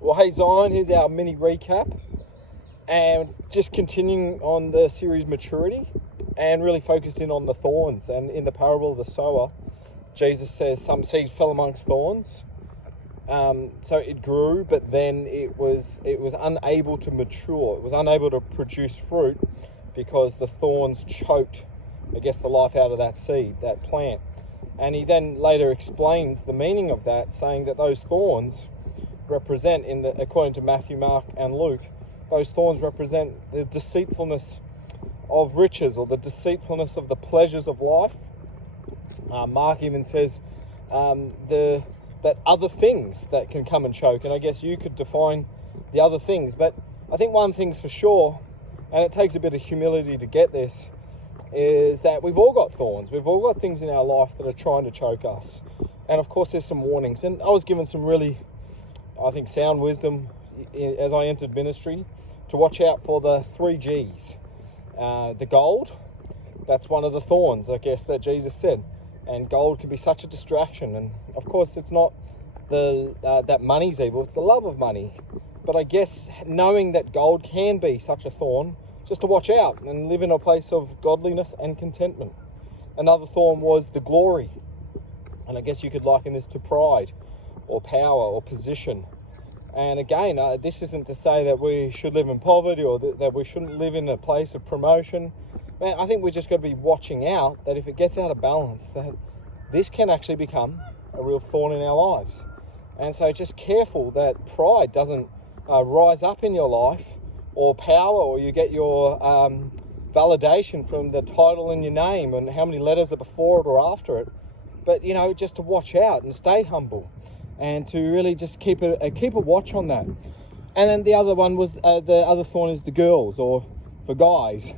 Well, hey Zion, here's our mini recap, and just continuing on the series Maturity and really focusing on the thorns. And in the parable of the sower, Jesus says some seed fell amongst thorns, so it grew, but then it was unable to mature. It was unable to produce fruit because the thorns choked, the life out of that seed, that plant. And he then later explains the meaning of that, saying that those thorns represent, according to Matthew, Mark, and Luke, those thorns represent the deceitfulness of riches or the deceitfulness of the pleasures of life. Mark even says that other things that can come and choke, and I guess you could define the other things. But I think one thing's for sure, and it takes a bit of humility to get this, is that we've all got thorns. We've all got things in our life that are trying to choke us. And of course there's some warnings. And I was given some really, I think, sound wisdom as I entered ministry to watch out for the 3 G's. The gold, that's one of the thorns, I guess, that Jesus said. And gold can be such a distraction. And of course it's not that money's evil, it's the love of money. But I guess knowing that gold can be such a thorn, just to watch out and live in a place of godliness and contentment. Another thorn was the glory. And I guess you could liken this to pride or power or position. And again, this isn't to say that we should live in poverty or that we shouldn't live in a place of promotion. Man, I think we just got to be watching out that if it gets out of balance, that this can actually become a real thorn in our lives. And so just careful that pride doesn't rise up in your life, or power, or you get your validation from the title in your name and how many letters are before it or after it. But, just to watch out and stay humble and to really just keep a watch on that. And then the other one was, the other thorn is the girls, or for guys,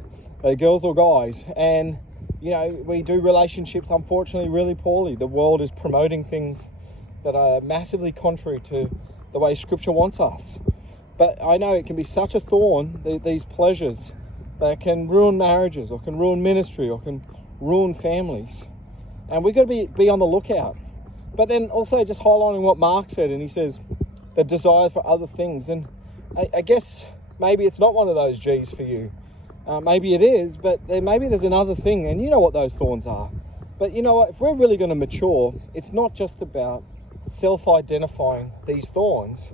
girls or guys. And, we do relationships, unfortunately, really poorly. The world is promoting things that are massively contrary to the way Scripture wants us. But I know it can be such a thorn, these pleasures, that can ruin marriages, or can ruin ministry, or can ruin families. And we've got to be on the lookout. But then also just highlighting what Mark said, and he says the desire for other things. And I guess maybe it's not one of those G's for you. Maybe it is, but maybe there's another thing, and you know what those thorns are. But you know what, if we're really going to mature, it's not just about self-identifying these thorns,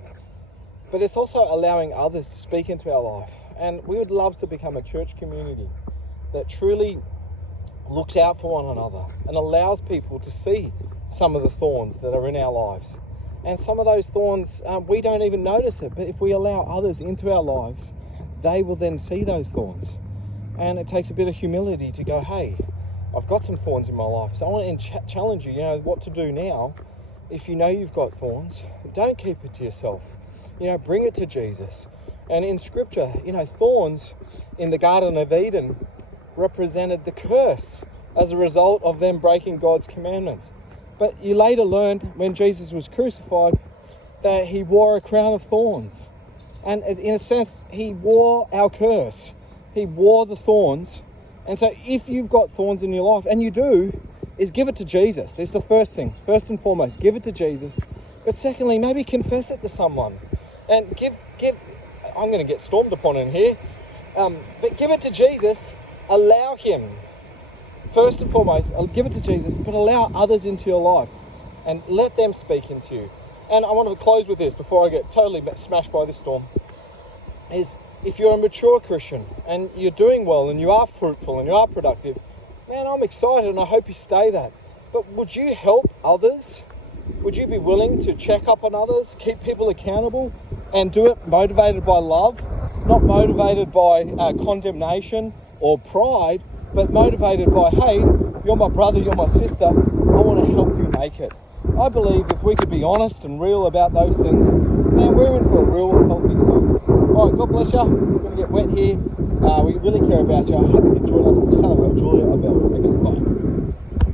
but it's also allowing others to speak into our life. And we would love to become a church community that truly looks out for one another and allows people to see some of the thorns that are in our lives. And some of those thorns, we don't even notice it, but if we allow others into our lives, they will then see those thorns. And it takes a bit of humility to go, hey, I've got some thorns in my life. So I want to challenge you, what to do now. If you know you've got thorns, don't keep it to yourself. Bring it to Jesus. And in Scripture, thorns in the Garden of Eden represented the curse as a result of them breaking God's commandments. But you later learned when Jesus was crucified that he wore a crown of thorns. And in a sense, he wore our curse. He wore the thorns. And so if you've got thorns in your life, and you do, is give it to Jesus. It's the first thing. First and foremost, give it to Jesus. But secondly, maybe confess it to someone. And give. I'm going to get stormed upon in here. But give it to Jesus. Allow him. First and foremost, give it to Jesus, but allow others into your life. And let them speak into you. And I want to close with this before I get totally smashed by this storm. Is if you're a mature Christian and you're doing well and you are fruitful and you are productive, man, I'm excited and I hope you stay that. But would you help others? Would you be willing to check up on others, keep people accountable, and do it motivated by love, not motivated by condemnation or pride, but motivated by, hey, you're my brother, you're my sister, I want to help you make it. I believe if we could be honest and real about those things, man, we're in for a real healthy season. All right, God bless you. It's going to get wet here. We really care about you. I hope you can join us. The Son of God, Julia, I bet. Okay, bye.